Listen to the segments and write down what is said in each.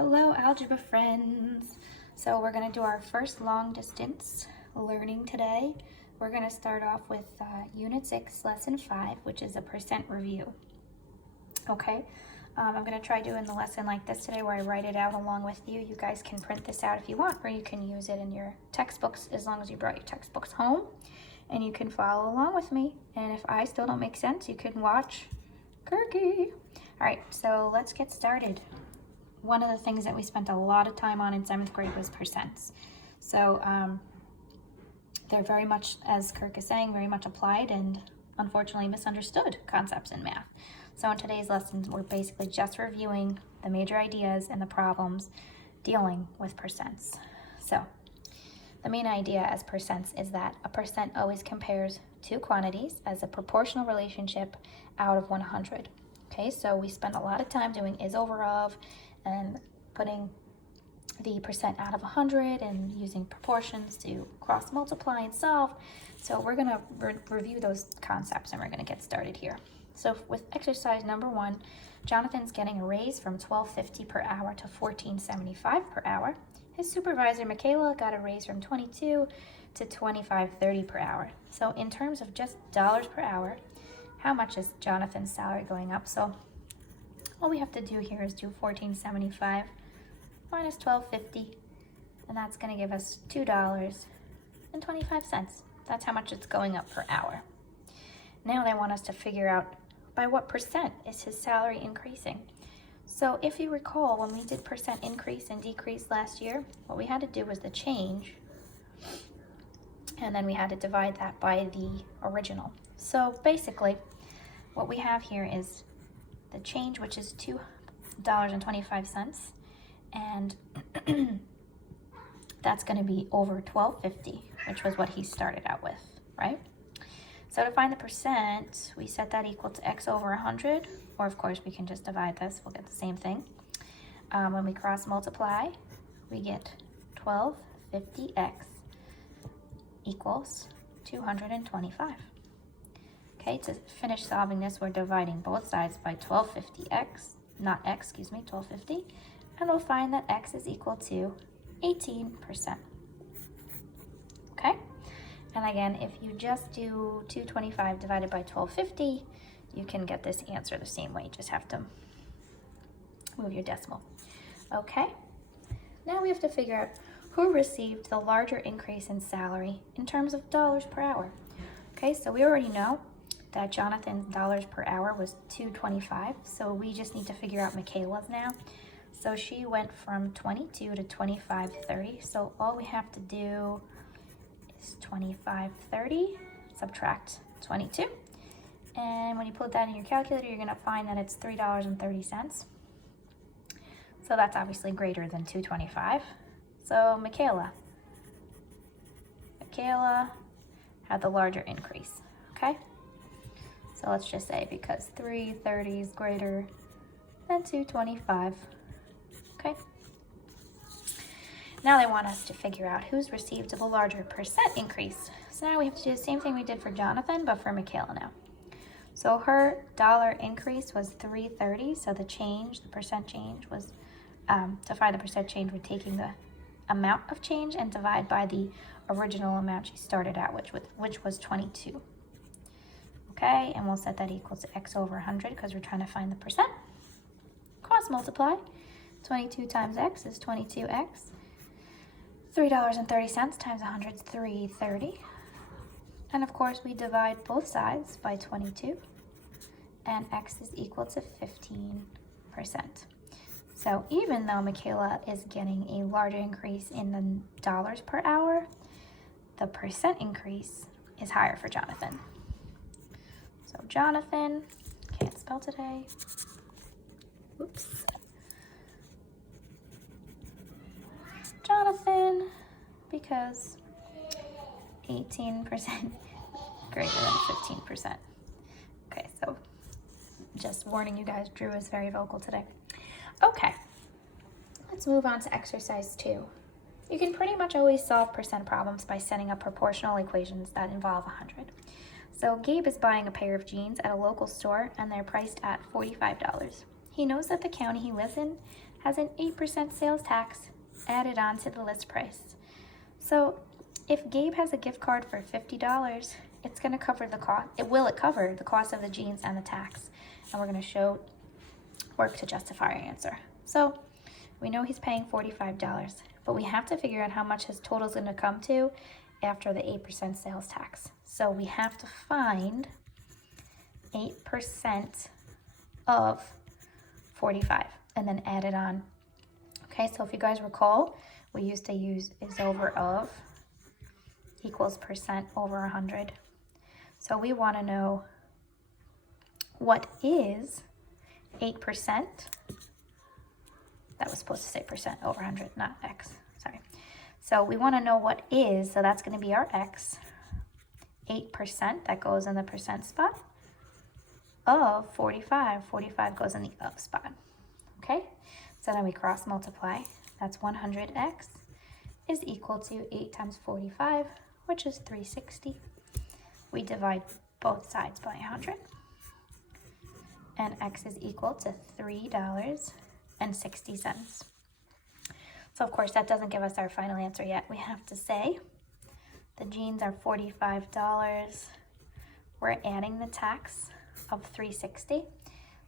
Hello, algebra friends. So we're going to do our first long distance learning today. We're going to start off with Unit 6, Lesson 5, which is a percent review. Okay, I'm going to try doing the lesson like this today where I write it out along with you. You guys can print this out if you want, or you can use it in your textbooks as long as you brought your textbooks home. And you can follow along with me. And if I still don't make sense, you can watch Kirky. All right, so let's get started. One of the things that we spent a lot of time on in 7th grade was percents. So they're very much, as Kirk is saying, very much applied and unfortunately misunderstood concepts in math. So in today's lessons, we're basically just reviewing the major ideas and the problems dealing with percents. So the main idea as percents is that a percent always compares two quantities as a proportional relationship out of 100. Okay, so we spend a lot of time doing is over of and putting the percent out of 100 and using proportions to cross multiply and solve. So we're going to review those concepts and we're going to get started here. So with exercise number 1, Jonathan's getting a raise from $12.50 per hour to $14.75 per hour. His supervisor, Michaela, got a raise from $22 to $25.30 per hour. So in terms of just dollars per hour, how much is Jonathan's salary going up? So all we have to do here is do $14.75 minus $12.50, and that's going to give us $2.25. That's how much it's going up per hour. Now they want us to figure out by what percent is his salary increasing. So if you recall, when we did percent increase and decrease last year, what we had to do was the change, and then we had to divide that by the original. So basically, what we have here is the change, which is $2.25, and that's going to be over $12.50, which was what he started out with, right? So to find the percent, we set that equal to x over 100, or of course we can just divide this, we'll get the same thing. When we cross multiply, we get 1250x equals 225. Okay, to finish solving this, we're dividing both sides by 1250x, not x, excuse me, 1250, and we'll find that x is equal to 18%. Okay, and again, if you just do 225 divided by 1250, you can get this answer the same way. You just have to move your decimal. Okay, now we have to figure out who received the larger increase in salary in terms of dollars per hour. Okay, so we already know that Jonathan's dollars per hour was $2.25, so we just need to figure out Michaela's now. So she went from 22 to 25.30, so all we have to do is 25.30, subtract 22, and when you put that in your calculator, you're going to find that it's $3.30. So that's obviously greater than 225. So Michaela had the larger increase, okay? So let's just say because 330 is greater than 225, okay? Now they want us to figure out who's received the larger percent increase. So now we have to do the same thing we did for Jonathan, but for Michaela now. So her dollar increase was 330, so the percent change was, to find the percent change, we're taking the amount of change and divide by the original amount she started out with, which was 22. Okay, and we'll set that equal to x over 100 because we're trying to find the percent. Cross multiply. 22 times x is 22x. $3.30 times 100 is $3.30. And of course, we divide both sides by 22. And x is equal to 15%. So even though Michaela is getting a larger increase in the dollars per hour, the percent increase is higher for Jonathan. So Jonathan, can't spell today. Oops. Jonathan, because 18% greater than 15%. Okay, so just warning you guys, Drew is very vocal today. Okay, let's move on to exercise 2. You can pretty much always solve percent problems by setting up proportional equations that involve 100. So Gabe is buying a pair of jeans at a local store and they're priced at $45. He knows that the county he lives in has an 8% sales tax added on to the list price. So if Gabe has a gift card for $50, it's going to cover the cost. Will it cover the cost of the jeans and the tax? And we're going to show work to justify our answer. So we know he's paying $45, but we have to figure out how much his total is going to come to after the 8% sales tax. So we have to find 8% of 45 and then add it on. Okay, so if you guys recall, we used to use is over of equals percent over 100. So we want to know what is 8%. That was supposed to say percent over 100, not x. Sorry. So we want to know what is, so that's going to be our x. 8%, that goes in the percent spot, of 45. 45 goes in the of spot. Okay? So then we cross multiply. That's 100x is equal to 8 times 45, which is 360. We divide both sides by 100. And x is equal to $3.60. So of course that doesn't give us our final answer yet. We have to say the jeans are $45. We're adding the tax of $3.60.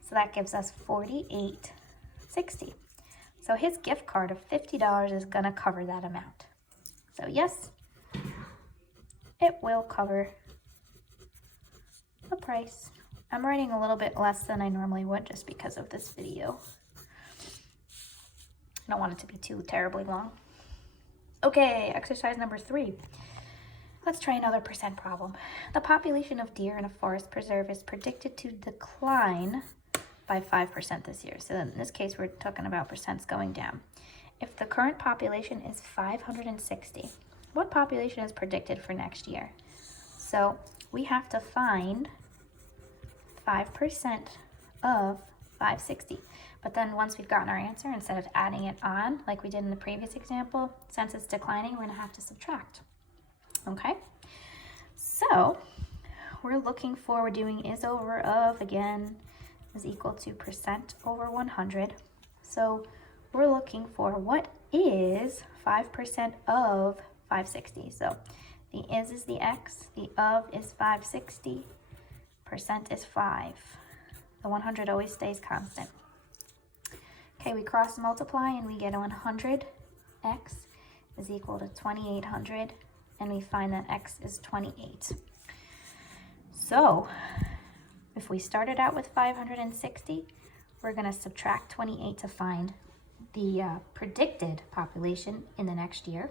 So that gives us $48.60. So his gift card of $50 is going to cover that amount. So yes, it will cover the price. I'm writing a little bit less than I normally would just because of this video. I don't want it to be too terribly long. Okay, exercise number 3. Let's try another percent problem. The population of deer in a forest preserve is predicted to decline by 5% this year. So in this case, we're talking about percents going down. If the current population is 560, what population is predicted for next year? So we have to find 5% of 560. But then once we've gotten our answer, instead of adding it on like we did in the previous example, since it's declining, we're going to have to subtract. Okay? So we're doing is over of again is equal to percent over 100. So we're looking for what is 5% of 560. So the is the x, the of is 560, percent is 5. The 100 always stays constant. Okay, we cross multiply and we get 100x is equal to 2800, and we find that x is 28. So if we started out with 560, we're going to subtract 28 to find the predicted population in the next year.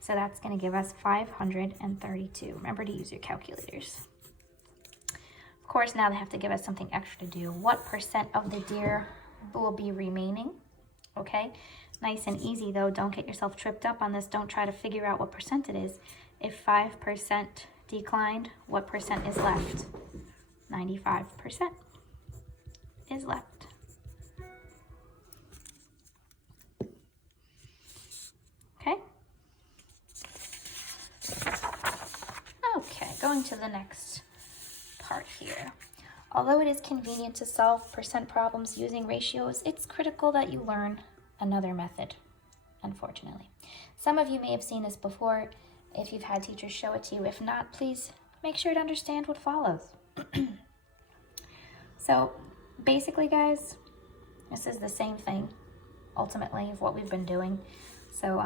So that's going to give us 532. Remember to use your calculators. Of course, now they have to give us something extra to do. What percent of the deer will be remaining? Okay, nice and easy though. Don't get yourself tripped up on this. Don't try to figure out what percent it is. If 5% declined, what percent is left? 95% is left. Okay. Okay, going to the next part here. Although it is convenient to solve percent problems using ratios, it's critical that you learn another method, unfortunately. Some of you may have seen this before if you've had teachers show it to you. If not, please make sure to understand what follows. So basically, guys, this is the same thing, ultimately, of what we've been doing. So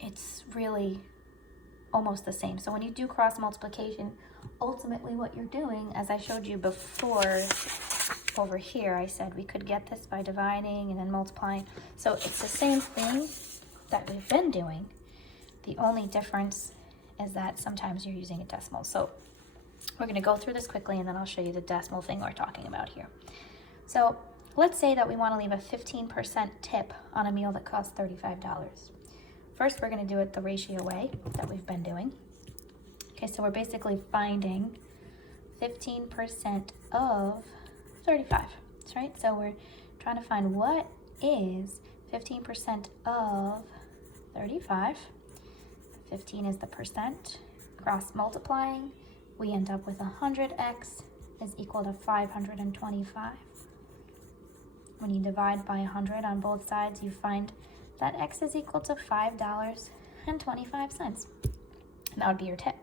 it's really almost the same. So when you do cross multiplication, ultimately what you're doing, as I showed you before over here, I said we could get this by dividing and then multiplying. So it's the same thing that we've been doing. The only difference is that sometimes you're using a decimal. So we're going to go through this quickly and then I'll show you the decimal thing we're talking about here. So let's say that we want to leave a 15% tip on a meal that costs $35. First, we're going to do it the ratio way that we've been doing. Okay, so we're basically finding 15% of 35. That's right. So we're trying to find what is 15% of 35. 15 is the percent. Cross multiplying, we end up with 100x is equal to 525. when you divide by 100 on both sides, you find that x is equal to $5.25. That would be your tip.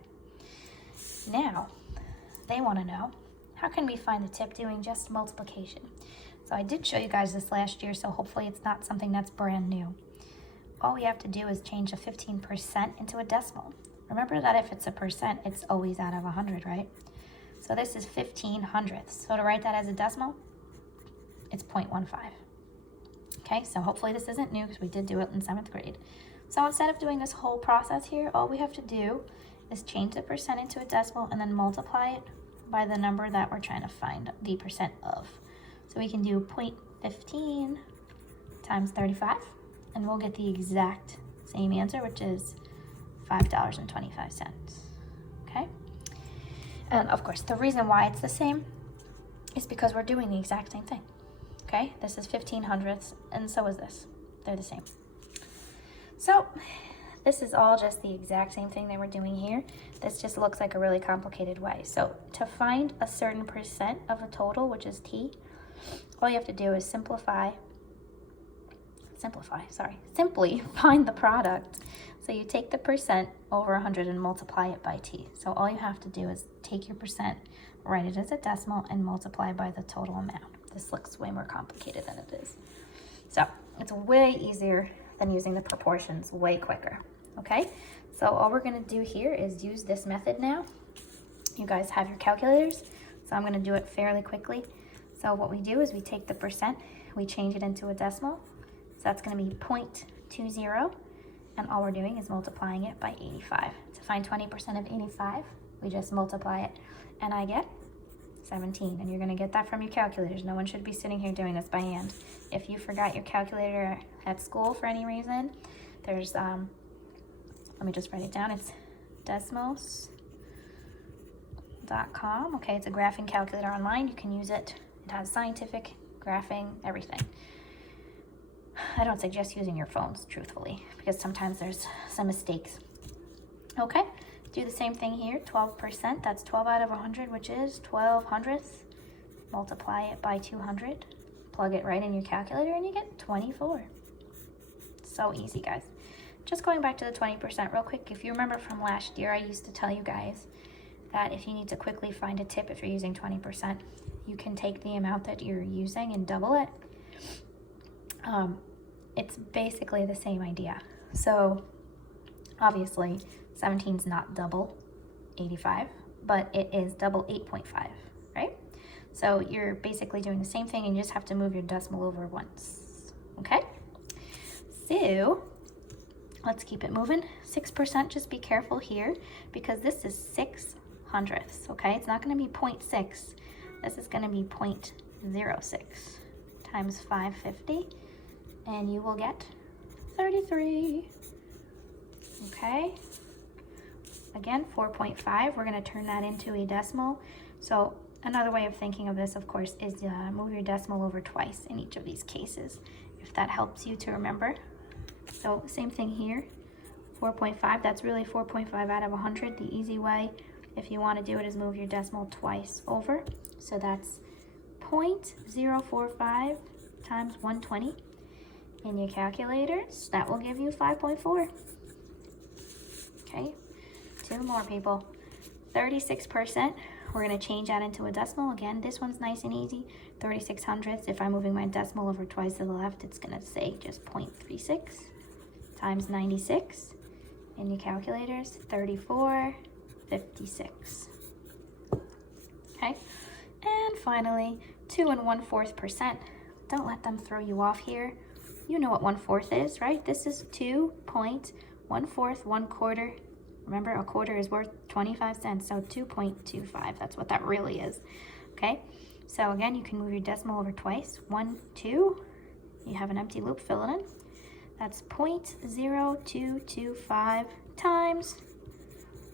Now, they want to know, how can we find the tip doing just multiplication? So I did show you guys this last year, so hopefully it's not something that's brand new. All we have to do is change the 15% into a decimal. Remember that if it's a percent, it's always out of 100, right? So this is 15 hundredths. So to write that as a decimal, it's 0.15. Okay, so hopefully this isn't new because we did do it in 7th grade. So instead of doing this whole process here, all we have to do is change the percent into a decimal and then multiply it by the number that we're trying to find the percent of. So we can do 0.15 times 35, and we'll get the exact same answer, which is $5.25. Okay? And of course, the reason why it's the same is because we're doing the exact same thing. Okay? This is 15 hundredths, and so is this. They're the same. So this is all just the exact same thing that we're doing here. This just looks like a really complicated way. So to find a certain percent of a total, which is t, all you have to do is simply find the product. So you take the percent over 100 and multiply it by t. So all you have to do is take your percent, write it as a decimal, and multiply by the total amount. This looks way more complicated than it is. So it's way easier than using the proportions, way quicker. Okay, so all we're going to do here is use this method now. You guys have your calculators, so I'm going to do it fairly quickly. So what we do is we take the percent, we change it into a decimal. So that's going to be 0.20, and all we're doing is multiplying it by 85. To find 20% of 85, we just multiply it, and I get 17. And you're going to get that from your calculators. No one should be sitting here doing this by hand. If you forgot your calculator at school for any reason, there's let me just write it down. It's desmos.com. Okay, it's a graphing calculator online. You can use it. It has scientific, graphing, everything. I don't suggest using your phones, truthfully, because sometimes there's some mistakes. Okay, do the same thing here. 12%, that's 12 out of 100, which is 12 hundredths. Multiply it by 200. Plug it right in your calculator, and you get 24. So easy, guys. Just going back to the 20% real quick, if you remember from last year, I used to tell you guys that if you need to quickly find a tip if you're using 20%, you can take the amount that you're using and double it. It's basically the same idea. So obviously 17 is not double 85, but it is double 8.5, right? So you're basically doing the same thing, and you just have to move your decimal over once. Okay, so let's keep it moving. 6%, just be careful here because this is 6 hundredths, okay? It's not going to be 0.6. This is going to be 0.06 times 550, and you will get 33. Okay? Again, 4.5. We're going to turn that into a decimal. So another way of thinking of this, of course, is move your decimal over twice in each of these cases, if that helps you to remember. So same thing here, 4.5, that's really 4.5 out of 100. The easy way, if you want to do it, is move your decimal twice over. So that's 0.045 times 120 in your calculators. That will give you 5.4. Okay, 2 more people. 36%, we're going to change that into a decimal. Again, this one's nice and easy. 36 hundredths, if I'm moving my decimal over twice to the left, it's going to say just 0.36 times 96 in your calculators, 34.56. Okay, and finally 2 1/4%. Don't let them throw you off here. You know what 1/4 is, right? This is 2.14, 1/4. Remember, a quarter is worth 25 cents, so 2.25. That's what that really is. Okay, so again, you can move your decimal over twice. 1, 2. You have an empty loop, fill it in. That's 0.0225 times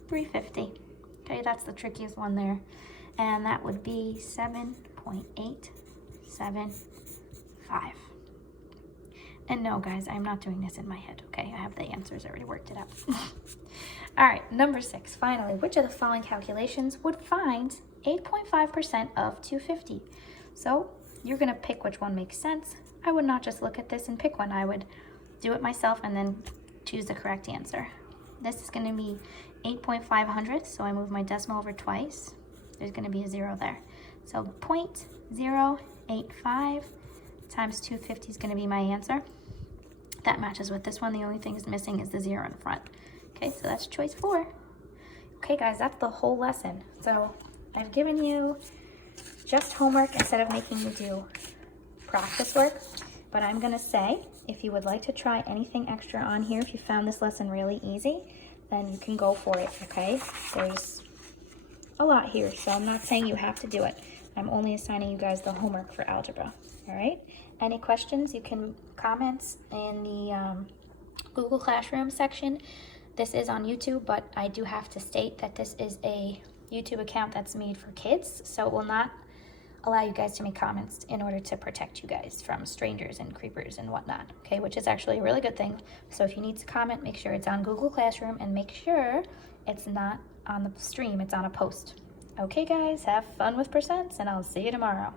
350. Okay, that's the trickiest one there. And that would be 7.875. And no, guys, I'm not doing this in my head, okay? I have the answers, I already worked it out. All right, number 6, finally, which of the following calculations would find 8.5% of 250? So you're gonna pick which one makes sense. I would not just look at this and pick one. I would do it myself and then choose the correct answer. This is gonna be 8.5 so I move my decimal over twice. There's gonna be a 0 there. So 0.085 times 250 is gonna be my answer. That matches with this one. The only thing is missing is the 0 in front. Okay, so that's choice 4. Okay guys, that's the whole lesson. So I've given you just homework instead of making you do practice work. But I'm gonna say, if you would like to try anything extra on here, if you found this lesson really easy, then you can go for it, okay? There's a lot here, so I'm not saying you have to do it. I'm only assigning you guys the homework for algebra, all right? Any questions, you can comment in the Google Classroom section. This is on YouTube, but I do have to state that this is a YouTube account that's made for kids, so it will not allow you guys to make comments in order to protect you guys from strangers and creepers and whatnot, okay, which is actually a really good thing. So if you need to comment, make sure it's on Google Classroom and make sure it's not on the stream, it's on a post. Okay guys, have fun with percents and I'll see you tomorrow.